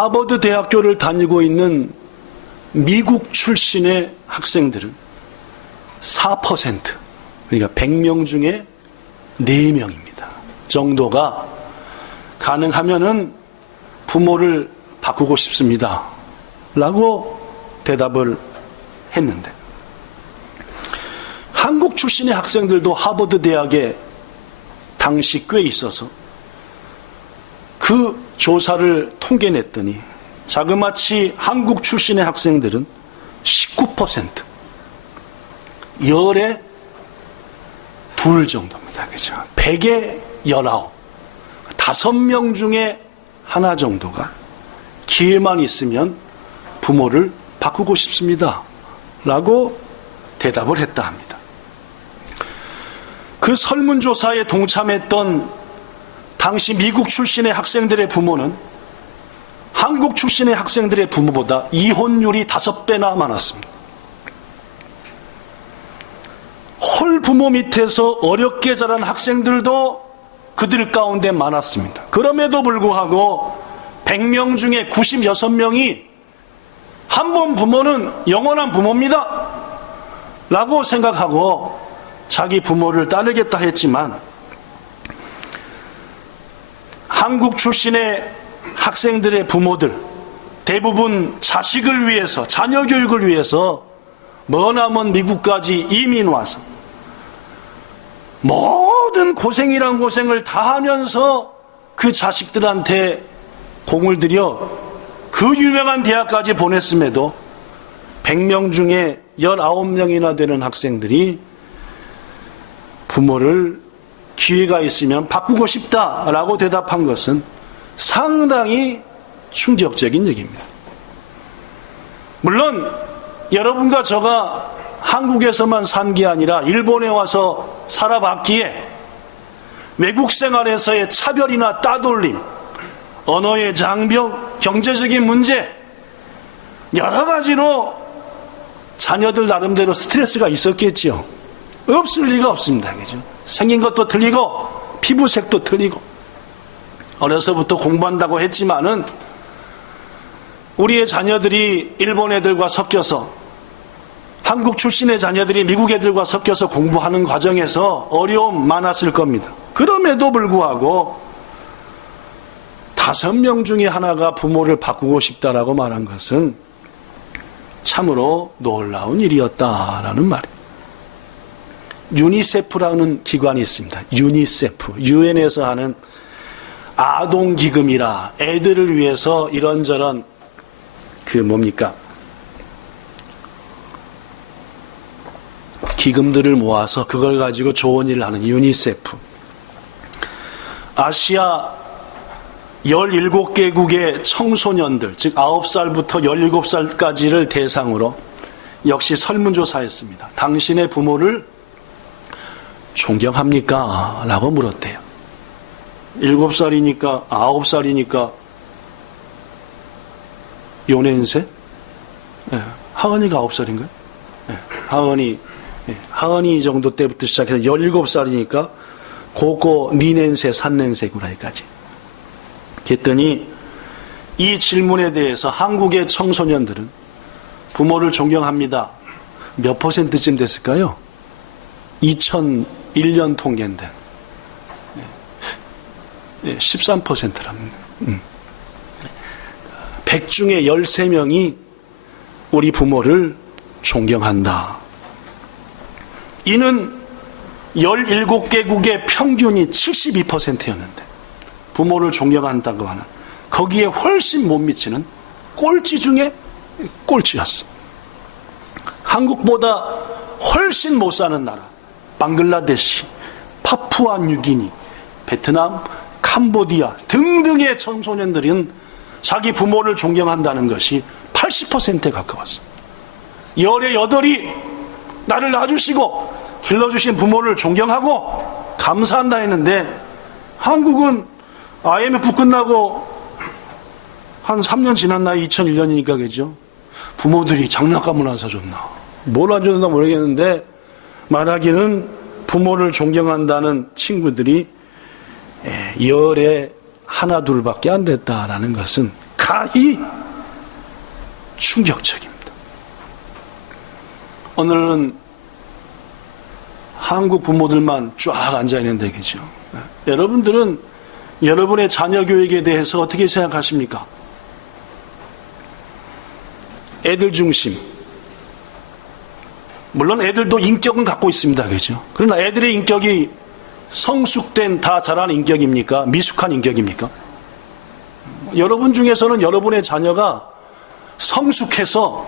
하버드 대학교를 다니고 있는 미국 출신의 학생들은 4%, 그러니까 100명 중에 4명입니다. 정도가 가능하면은 부모를 바꾸고 싶습니다. 라고 대답을 했는데, 한국 출신의 학생들도 하버드 대학에 당시 꽤 있어서 그 조사를 통계냈더니 자그마치 한국 출신의 학생들은 19%, 열에 둘 정도입니다. 그죠? 100에 19, 5명 중에 하나 정도가 기회만 있으면 부모를 바꾸고 싶습니다. 라고 대답을 했다 합니다. 그 설문조사에 동참했던 당시 미국 출신의 학생들의 부모는 한국 출신의 학생들의 부모보다 이혼율이 5배나 많았습니다. 홀 부모 밑에서 어렵게 자란 학생들도 그들 가운데 많았습니다. 그럼에도 불구하고 100명 중에 96명이 한 번 부모는 영원한 부모입니다 라고 생각하고 자기 부모를 따르겠다 했지만, 한국 출신의 학생들의 부모들 대부분 자식을 위해서, 자녀 교육을 위해서 머나먼 미국까지 이민 와서 모든 고생이란 고생을 다 하면서 그 자식들한테 공을 들여 그 유명한 대학까지 보냈음에도 100명 중에 19명이나 되는 학생들이 부모를 기회가 있으면 바꾸고 싶다라고 대답한 것은 상당히 충격적인 얘기입니다. 물론 여러분과 저가 한국에서만 산 게 아니라 일본에 와서 살아봤기에 외국 생활에서의 차별이나 따돌림, 언어의 장벽, 경제적인 문제, 여러 가지로 자녀들 나름대로 스트레스가 있었겠죠. 없을 리가 없습니다. 그죠? 생긴 것도 틀리고 피부색도 틀리고 어려서부터 공부한다고 했지만은 우리의 자녀들이 일본 애들과 섞여서, 한국 출신의 자녀들이 미국 애들과 섞여서 공부하는 과정에서 어려움 많았을 겁니다. 그럼에도 불구하고 5명 중에 하나가 부모를 바꾸고 싶다라고 말한 것은 참으로 놀라운 일이었다라는 말이에요. 유니세프라는 기관이 있습니다. 유니세프, 유엔에서 하는 아동기금이라, 애들을 위해서 이런저런 기금들을 모아서 그걸 가지고 좋은 일을 하는 유니세프. 아시아 17개국의 청소년들, 즉 9살부터 17살까지를 대상으로 역시 설문조사했습니다. 당신의 부모를 존경합니까? 라고 물었대요. 7살이니까 9살이니까 요년세? 네. 하은이가 9살인가요? 네. 하은이 정도 때부터 시작해서 17살이니까 고고 니넨세, 산넨세구라까지. 그랬더니 이 질문에 대해서 한국의 청소년들은 부모를 존경합니다. 몇 %쯤 됐을까요? 2001년 통계인데 13%랍니다. 100 중에 13명이 우리 부모를 존경한다. 이는 17개국의 평균이 72%였는데 부모를 존경한다고 하는, 거기에 훨씬 못 미치는 꼴찌 중에 꼴찌였어. 한국보다 훨씬 못 사는 나라, 방글라데시, 파푸아 뉴기니, 베트남, 캄보디아 등등의 청소년들은 자기 부모를 존경한다는 것이 80%에 가까웠어. 열의 8이 나를 낳아주시고 길러주신 부모를 존경하고 감사한다 했는데, 한국은 IMF 끝나고 한 3년 지났나, 2001년이니까 그죠? 부모들이 장난감을 안 사줬나, 뭘 안 줬나 모르겠는데 말하기는 부모를 존경한다는 친구들이 열에 하나 둘밖에 안 됐다라는 것은 가히 충격적입니다. 오늘은 한국 부모들만 쫙 앉아있는데, 그죠? 여러분들은 여러분의 자녀 교육에 대해서 어떻게 생각하십니까? 애들 중심. 물론 애들도 인격은 갖고 있습니다. 그죠? 그러나 애들의 인격이 성숙된 다 자란 인격입니까? 미숙한 인격입니까? 여러분 중에서는 여러분의 자녀가 성숙해서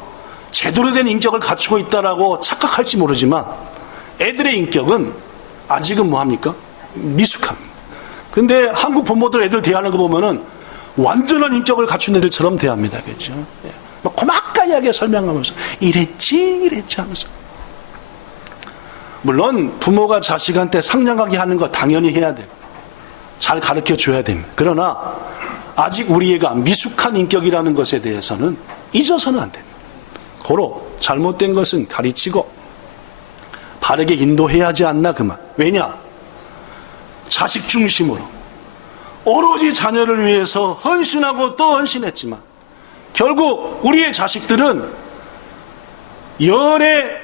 제대로 된 인격을 갖추고 있다라고 착각할지 모르지만 애들의 인격은 아직은 뭐합니까? 미숙합니다. 근데 한국 부모들 애들 대하는 거 보면은 완전한 인격을 갖춘 애들처럼 대합니다. 그죠? 막 고막가하게 설명하면서 이랬지 하면서. 물론 부모가 자식한테 상냥하게 하는 거 당연히 해야 돼요. 잘 가르쳐 줘야 됩니다. 그러나 아직 우리 애가 미숙한 인격이라는 것에 대해서는 잊어서는 안 됩니다. 고로 잘못된 것은 가르치고 바르게 인도해야 하지 않나 그만. 왜냐? 자식 중심으로 오로지 자녀를 위해서 헌신하고 또 헌신했지만 결국 우리의 자식들은 열에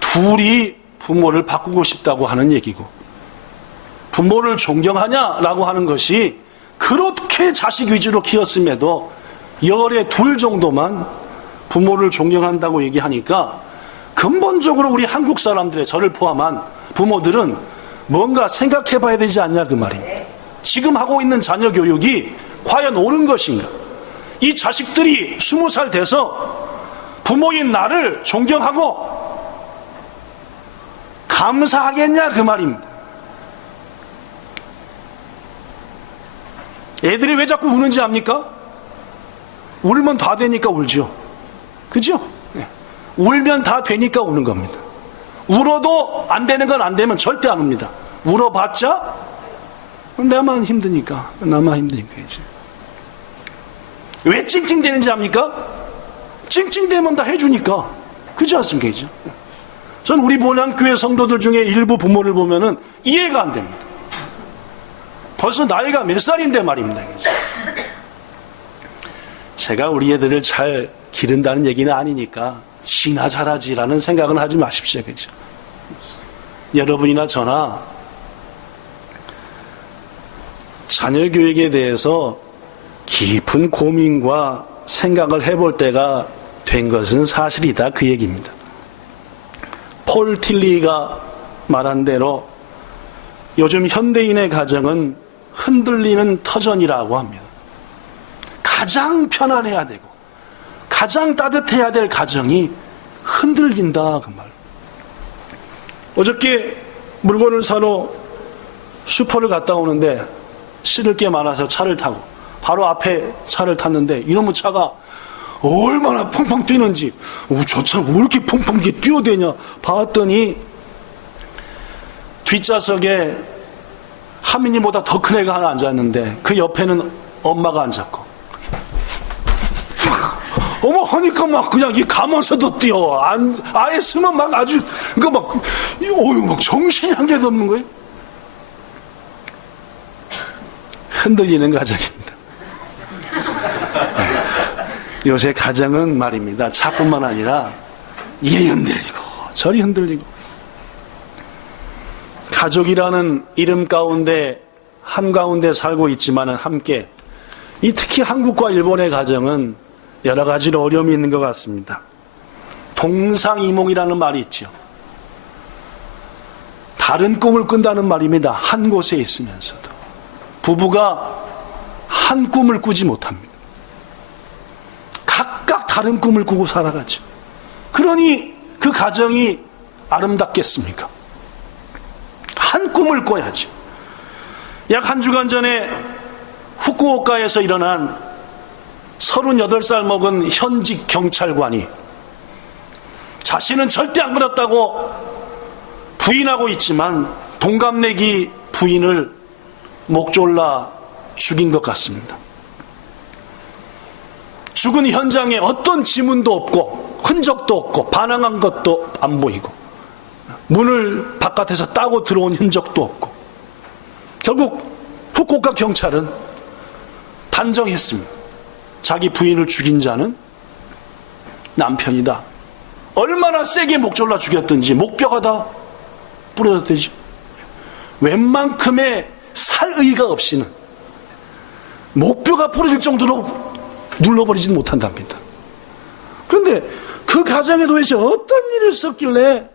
둘이 부모를 바꾸고 싶다고 하는 얘기고, 부모를 존경하냐라고 하는 것이 그렇게 자식 위주로 키웠음에도 열에 둘 정도만 부모를 존경한다고 얘기하니까 근본적으로 우리 한국 사람들의, 저를 포함한 부모들은 뭔가 생각해 봐야 되지 않냐 그 말입니다. 지금 하고 있는 자녀 교육이 과연 옳은 것인가? 이 자식들이 20살 돼서 부모인 나를 존경하고 감사하겠냐 그 말입니다. 애들이 왜 자꾸 우는지 압니까? 울면 다 되니까 울죠. 그죠? 울면 다 되니까 우는 겁니다. 울어도 안 되는 건 안 되면 절대 안 웁니다. 울어봤자 나만 힘드니까 이제. 왜 찡찡대는지 압니까? 찡찡대면 다 해주니까. 그렇지 않습니까? 이제? 전 우리 본향교회 성도들 중에 일부 부모를 보면은 이해가 안 됩니다. 벌써 나이가 몇 살인데 말입니다. 이제. 제가 우리 애들을 잘 기른다는 얘기는 아니니까 지나 잘하지라는 생각은 하지 마십시오. 그죠? 여러분이나 저나 자녀 교육에 대해서 깊은 고민과 생각을 해볼 때가 된 것은 사실이다 그 얘기입니다. 폴 틸리가 말한 대로 요즘 현대인의 가정은 흔들리는 터전이라고 합니다. 가장 편안해야 되고 가장 따뜻해야 될 가정이 흔들린다 그 말. 어저께 물건을 사러 슈퍼를 갔다 오는데 실을 게 많아서 차를 타고 바로 앞에 차를 탔는데 이놈의 차가 얼마나 펑펑 뛰는지, 저 차는 왜 이렇게 펑펑 뛰어대냐 봤더니 뒷좌석에 하민이보다 더 큰 애가 하나 앉았는데 그 옆에는 엄마가 앉았고, 어머 하니까 막 그냥 이 가면서도 뛰어. 아예 쓰면 막 아주 그러니까 막 정신이 한 개도 없는 거예요. 흔들리는 가정입니다. 요새 가정은 말입니다. 차뿐만 아니라 이리 흔들리고 저리 흔들리고. 가족이라는 이름 가운데 한가운데 살고 있지만은 함께, 특히 한국과 일본의 가정은 여러 가지로 어려움이 있는 것 같습니다. 동상이몽이라는 말이 있죠. 다른 꿈을 꾼다는 말입니다. 한 곳에 있으면서도 부부가 한 꿈을 꾸지 못합니다. 각각 다른 꿈을 꾸고 살아가죠. 그러니 그 가정이 아름답겠습니까? 한 꿈을 꿔야지. 약 한 주간 전에 후쿠오카에서 일어난 38살 먹은 현직 경찰관이 자신은 절대 안 그랬다고 부인하고 있지만 동갑내기 부인을 목 졸라 죽인 것 같습니다. 죽은 현장에 어떤 지문도 없고 흔적도 없고 반항한 것도 안 보이고 문을 바깥에서 따고 들어온 흔적도 없고, 결국 후쿠오카 경찰은 단정했습니다. 자기 부인을 죽인 자는 남편이다. 얼마나 세게 목 졸라 죽였든지 목뼈가 다 부러졌대지. 웬만큼의 살의가 없이는 목뼈가 부러질 정도로 눌러버리지는 못한답니다. 그런데 그 가정에 도대체 어떤 일을 썼길래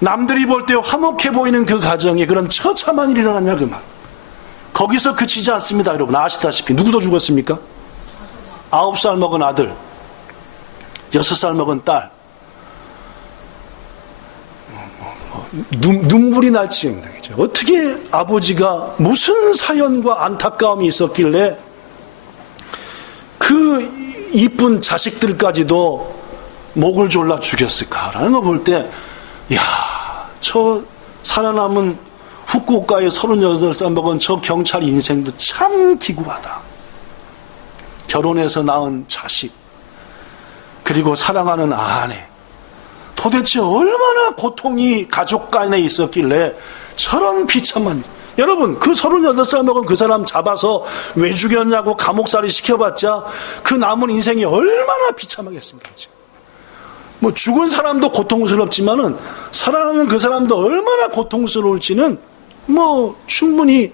남들이 볼 때 화목해 보이는 그 가정에 그런 처참한 일이 일어났냐 그 말. 거기서 그치지 않습니다. 여러분 아시다시피 누구도 죽었습니까? 9살 먹은 아들, 6살 먹은 딸, 눈물이 날 지경입니다. 어떻게 아버지가 무슨 사연과 안타까움이 있었길래 그 이쁜 자식들까지도 목을 졸라 죽였을까라는 걸 볼 때, 이야, 저 살아남은 후쿠오카의 38살 먹은 저 경찰 인생도 참 기구하다. 결혼해서 낳은 자식, 그리고 사랑하는 아내, 도대체 얼마나 고통이 가족 간에 있었길래 저런 비참한, 여러분 그 38살 먹은 그 사람 잡아서 왜 죽였냐고 감옥살이 시켜봤자 그 남은 인생이 얼마나 비참하겠습니까? 뭐 죽은 사람도 고통스럽지만은 살아남은 그 사람도 얼마나 고통스러울지는 뭐 충분히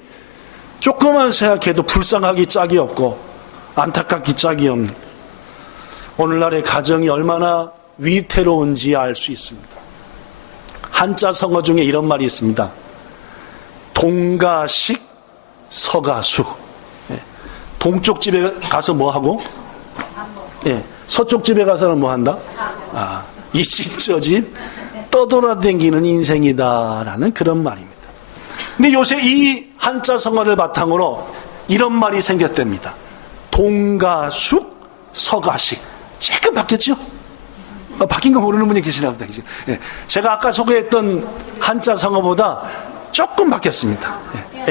조금만 생각해도 불쌍하기 짝이 없고 안타깝기 짝이 없는 오늘날의 가정이 얼마나 위태로운지 알 수 있습니다. 한자 성어 중에 이런 말이 있습니다. 동가식 서가수. 동쪽 집에 가서 뭐 하고? 서쪽 집에 가서는 뭐 한다? 이씨 저 집 떠돌아다니는 인생이다라는 그런 말입니다. 근데 요새 이 한자 성어를 바탕으로 이런 말이 생겼답니다. 동가숙 서가식. 조금 바뀌었죠? 바뀐 거 모르는 분이 계시나 보다. 제가 아까 소개했던 한자 성어보다 조금 바뀌었습니다.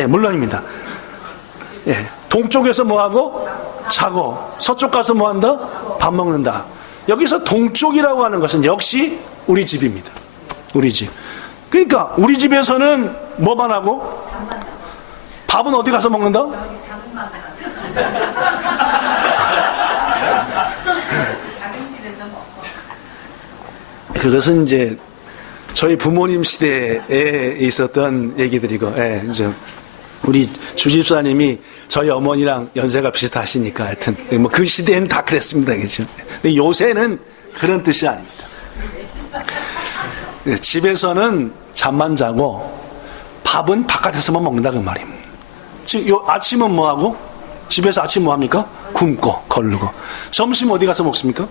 물론입니다. 동쪽에서 뭐하고? 자고, 서쪽 가서 뭐한다? 밥 먹는다. 여기서 동쪽이라고 하는 것은 역시 우리 집입니다. 우리 집. 그러니까 우리 집에서는 뭐만 하고? 밥은 어디 가서 먹는다? 그것은 이제 저희 부모님 시대에 있었던 얘기들이고, 이제 우리 주집사님이 저희 어머니랑 연세가 비슷하시니까 하여튼 뭐 그 시대에는 다 그랬습니다, 그렇죠? 근데 요새는 그런 뜻이 아닙니다. 집에서는 잠만 자고 밥은 바깥에서만 먹는다 그 말입니다. 지금 아침은 뭐 하고? 집에서 아침 뭐 합니까? 굶고 걸르고. 점심 어디 가서 먹습니까?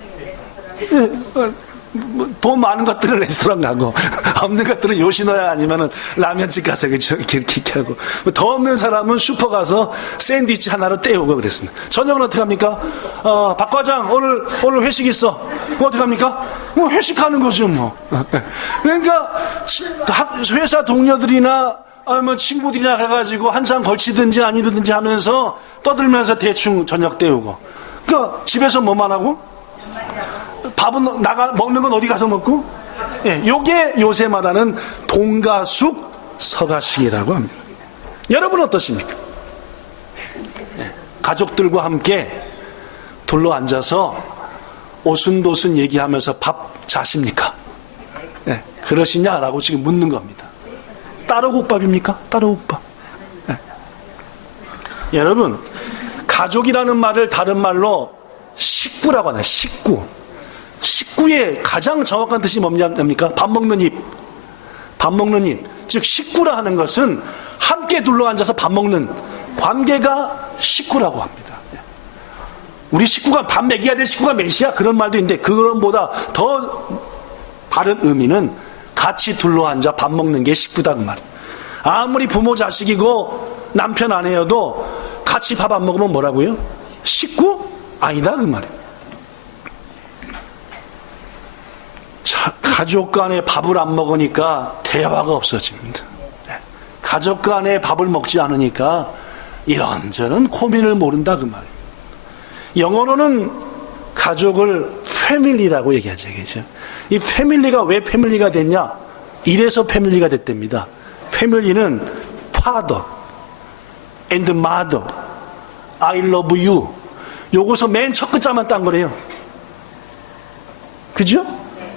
돈 많은 것들은 레스토랑 가고 없는 것들은 요시노야 아니면은 라면집 가서 이렇게 하고 더 없는 사람은 슈퍼 가서 샌드위치 하나로 때우고 그랬습니다. 저녁은 어떻게 합니까? 박 과장 오늘 회식 있어. 어떻게 합니까? 뭐 회식하는 거죠 뭐. 그러니까 회사 동료들이나 뭐 친구들이나 가가지고 한참 걸치든지 아니든지 하면서 떠들면서 대충 저녁 때우고. 그러니까 집에서 뭐만 하고? 밥은 먹는 건 어디 가서 먹고? 요게 요새 말하는 동가숙 서가식이라고 합니다. 여러분 어떠십니까? 가족들과 함께 둘러 앉아서 오순도순 얘기하면서 밥 자십니까? 그러시냐라고 지금 묻는 겁니다. 따로국밥입니까? 따로국밥. 여러분, 가족이라는 말을 다른 말로 식구라고 하나요? 식구. 식구의 가장 정확한 뜻이 뭡니까? 밥 먹는 입. 밥 먹는 입. 즉 식구라 하는 것은 함께 둘러앉아서 밥 먹는 관계가 식구라고 합니다. 우리 식구가 밥 먹여야 될 식구가 몇이야? 그런 말도 있는데 그것보다 더 다른 의미는 같이 둘러앉아 밥 먹는 게 식구다 그 말. 아무리 부모 자식이고 남편 아내여도 같이 밥 안 먹으면 뭐라고요? 식구? 아니다 그 말이에요. 가족 간에 밥을 안 먹으니까 대화가 없어집니다. 가족 간에 밥을 먹지 않으니까 이런저런 고민을 모른다 그 말이에요. 영어로는 가족을 패밀리라고 얘기하죠. 그렇죠? 이 패밀리가 왜 패밀리가 됐냐? 이래서 패밀리가 됐답니다. 패밀리는 father, and mother, I love you. 요거서 맨 첫 글자만 딴 거래요. 그죠?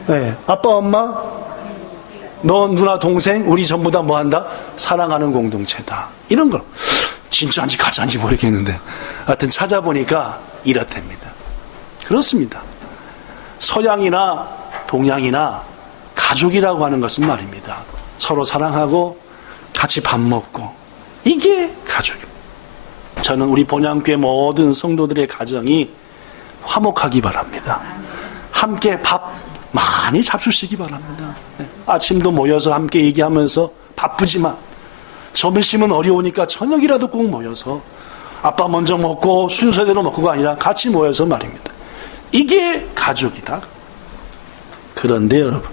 네. 아빠, 엄마, 너, 누나, 동생, 우리 전부 다 뭐 한다? 사랑하는 공동체다. 이런 걸. 진짜인지 가짜인지 모르겠는데. 하여튼 찾아보니까 이렇답니다. 그렇습니다. 서양이나 동양이나 가족이라고 하는 것은 말입니다. 서로 사랑하고 같이 밥 먹고. 이게 가족입니다. 저는 우리 본향교회 모든 성도들의 가정이 화목하기 바랍니다. 함께 밥 많이 잡수시기 바랍니다. 아침도 모여서 함께 얘기하면서 바쁘지만 점심은 어려우니까 저녁이라도 꼭 모여서 아빠 먼저 먹고 순서대로 먹고가 아니라 같이 모여서 말입니다. 이게 가족이다. 그런데 여러분,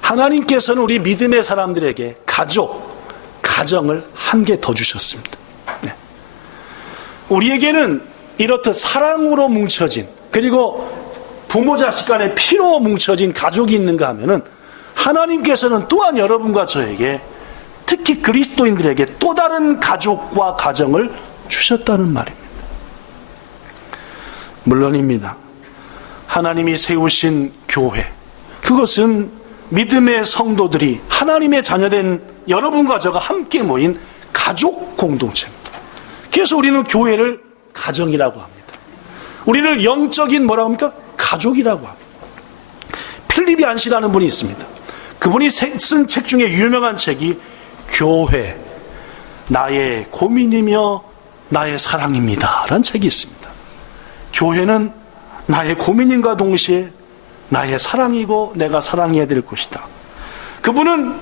하나님께서는 우리 믿음의 사람들에게 가정을 한 개 더 주셨습니다. 네. 우리에게는 이렇듯 사랑으로 뭉쳐진, 그리고 부모 자식 간에 피로 뭉쳐진 가족이 있는가 하면은 하나님께서는 또한 여러분과 저에게, 특히 그리스도인들에게 또 다른 가족과 가정을 주셨다는 말입니다. 물론입니다. 하나님이 세우신 교회, 그것은 믿음의 성도들이 하나님의 자녀된 여러분과 저가 함께 모인 가족 공동체입니다. 그래서 우리는 교회를 가정이라고 합니다. 우리를 영적인 뭐라고 합니까? 가족이라고 합니다. 필립이 안시라는 분이 있습니다. 그분이 쓴 책 중에 유명한 책이 교회, 나의 고민이며 나의 사랑입니다 라는 책이 있습니다. 교회는 나의 고민인과 동시에 나의 사랑이고 내가 사랑해야 될 곳이다. 그분은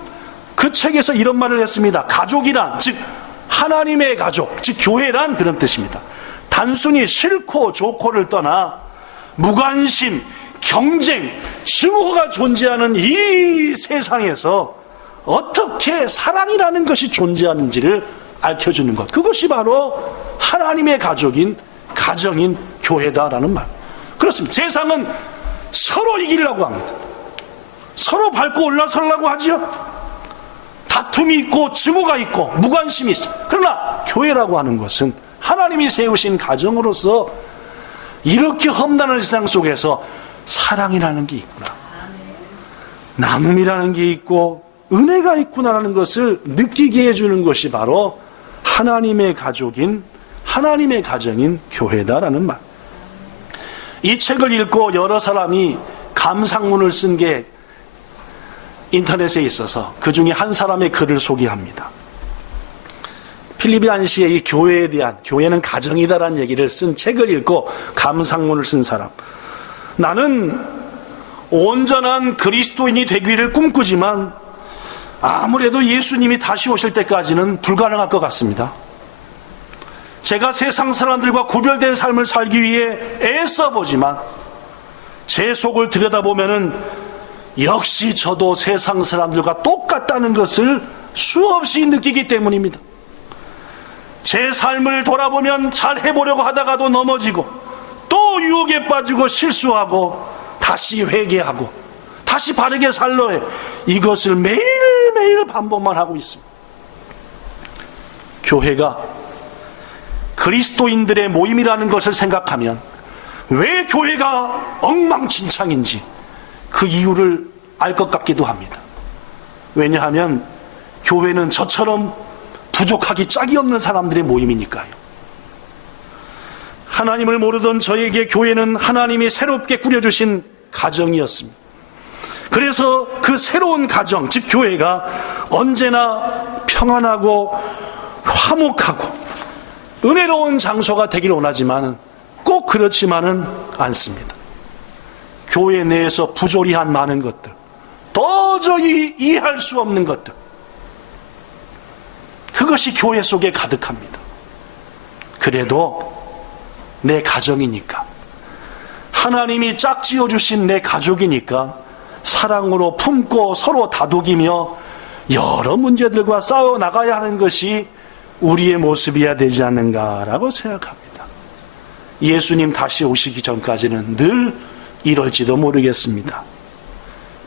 그 책에서 이런 말을 했습니다. 가족이란, 즉 하나님의 가족, 즉 교회란 그런 뜻입니다. 단순히 싫고 좋고를 떠나 무관심, 경쟁, 증오가 존재하는 이 세상에서 어떻게 사랑이라는 것이 존재하는지를 알려주는 것, 그것이 바로 하나님의 가족인, 가정인 교회다라는 말. 그렇습니다. 세상은 서로 이기려고 합니다. 서로 밟고 올라서려고 하죠. 다툼이 있고 증오가 있고 무관심이 있습니다. 그러나 교회라고 하는 것은 하나님이 세우신 가정으로서 이렇게 험난한 세상 속에서 사랑이라는 게 있구나, 나눔이라는 게 있고 은혜가 있구나라는 것을 느끼게 해주는 것이 바로 하나님의 가족인, 하나님의 가정인 교회다라는 말. 이 책을 읽고 여러 사람이 감상문을 쓴 게 인터넷에 있어서 그 중에 한 사람의 글을 소개합니다. 필립이 안시의 이 교회에 대한, 교회는 가정이다라는 얘기를 쓴 책을 읽고 감상문을 쓴 사람. 나는 온전한 그리스도인이 되기를 꿈꾸지만 아무래도 예수님이 다시 오실 때까지는 불가능할 것 같습니다. 제가 세상 사람들과 구별된 삶을 살기 위해 애써보지만 제 속을 들여다보면은 역시 저도 세상 사람들과 똑같다는 것을 수없이 느끼기 때문입니다. 제 삶을 돌아보면 잘 해보려고 하다가도 넘어지고 또 유혹에 빠지고 실수하고 다시 회개하고 다시 바르게 살려 해. 이것을 매일매일 반복만 하고 있습니다. 교회가 그리스도인들의 모임이라는 것을 생각하면 왜 교회가 엉망진창인지 그 이유를 알 것 같기도 합니다. 왜냐하면 교회는 저처럼 부족하기 짝이 없는 사람들의 모임이니까요. 하나님을 모르던 저에게 교회는 하나님이 새롭게 꾸려주신 가정이었습니다. 그래서 그 새로운 가정, 즉 교회가 언제나 평안하고 화목하고 은혜로운 장소가 되기를 원하지만 꼭 그렇지만은 않습니다. 교회 내에서 부조리한 많은 것들, 도저히 이해할 수 없는 것들, 그것이 교회 속에 가득합니다. 그래도 내 가정이니까, 하나님이 짝지어 주신 내 가족이니까 사랑으로 품고 서로 다독이며 여러 문제들과 싸워 나가야 하는 것이 우리의 모습이어야 되지 않는가라고 생각합니다. 예수님 다시 오시기 전까지는 늘 이럴지도 모르겠습니다.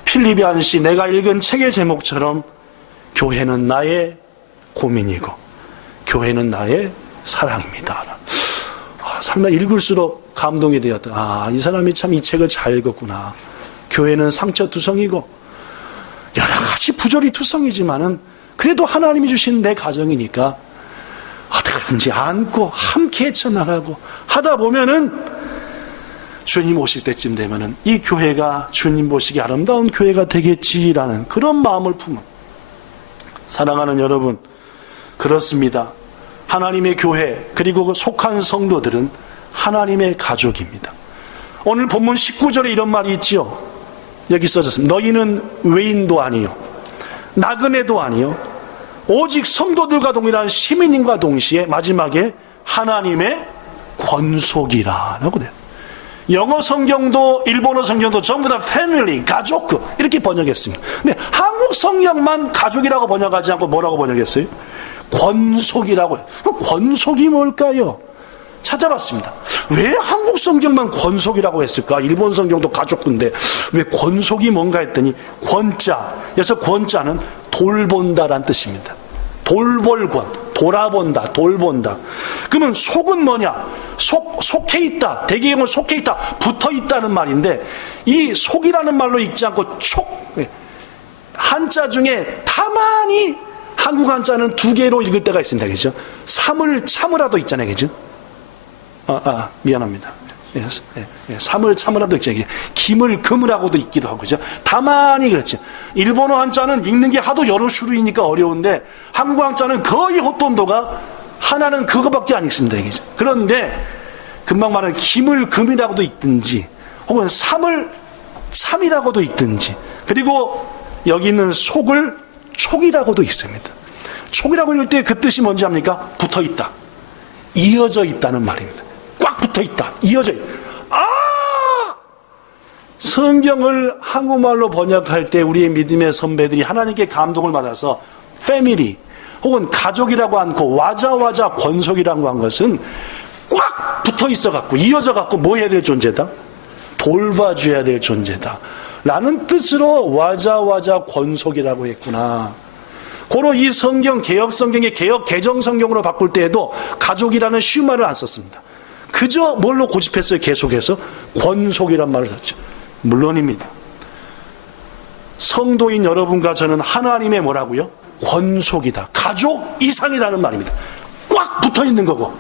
필립이 안시 내가 읽은 책의 제목처럼 교회는 나의 고민이고 교회는 나의 사랑입니다. 상당히 읽을수록 감동이 되었다. 이 사람이 참 이 책을 잘 읽었구나. 교회는 상처투성이고 여러 가지 부조리 투성이지만은 그래도 하나님이 주신 내 가정이니까 어떻게든지 안고 함께 헤쳐나가고 하다 보면은 주님 오실 때쯤 되면은 이 교회가 주님 보시기 아름다운 교회가 되겠지라는 그런 마음을 품은, 사랑하는 여러분, 그렇습니다. 하나님의 교회 그리고 속한 성도들은 하나님의 가족입니다. 오늘 본문 19절에 이런 말이 있지요. 여기 써졌습니다. 너희는 외인도 아니요 나그네도 아니요 오직 성도들과 동일한 시민인과 동시에 마지막에 하나님의 권속이라고 돼요. 영어 성경도 일본어 성경도 전부 다 패밀리, 가족 이렇게 번역했습니다. 근데 한국 성경만 가족이라고 번역하지 않고 뭐라고 번역했어요? 권속이라고 해요. 권속이 뭘까요? 찾아봤습니다. 왜 한국 성경만 권속이라고 했을까? 일본 성경도 가족인데 왜 권속이 뭔가 했더니 권자, 그래서 권자는 돌본다라는 뜻입니다. 돌볼권, 돌아본다, 돌본다. 그러면 속은 뭐냐? 속해 있다, 대개경은 속해 있다, 붙어 있다는 말인데 이 속이라는 말로 읽지 않고 한자 중에 다만이 한국 한자는 두 개로 읽을 때가 있습니다. 그죠? 삼을 참으라도 있잖아요. 그죠? 미안합니다. 삼을 참으라도 있잖아요. 김을 금으라고도 있기도 하고, 그죠? 다만이 그렇죠. 일본어 한자는 읽는 게 하도 여러種類이니까 어려운데, 한국 한자는 거의 호돈도가 하나는 그거밖에 안 읽습니다. 그죠? 그런데, 금방 말하는 김을 금이라고도 읽든지, 혹은 삼을 참이라고도 읽든지, 그리고 여기 있는 속을 촉이라고도 읽습니다. 촉이라고 읽을 때 그 뜻이 뭔지 압니까? 붙어 있다. 이어져 있다는 말입니다. 꽉 붙어 있다. 이어져 있다. 성경을 한국말로 번역할 때 우리의 믿음의 선배들이 하나님께 감동을 받아서 패밀리 혹은 가족이라고 않고 와자와자 권속이라고 한 것은 꽉 붙어 있어 갖고 이어져 갖고 뭐 해야 될 존재다? 돌봐줘야 될 존재다 라는 뜻으로 와자와자 권속이라고 했구나. 고로 이 성경, 개혁 성경의 개혁 개정 성경으로 바꿀 때에도 가족이라는 쉬운 말을 안 썼습니다. 그저 뭘로 고집했어요? 계속해서 권속이란 말을 썼죠. 물론입니다. 성도인 여러분과 저는 하나님의 뭐라고요? 권속이다. 가족 이상이라는 말입니다. 꽉 붙어 있는 거고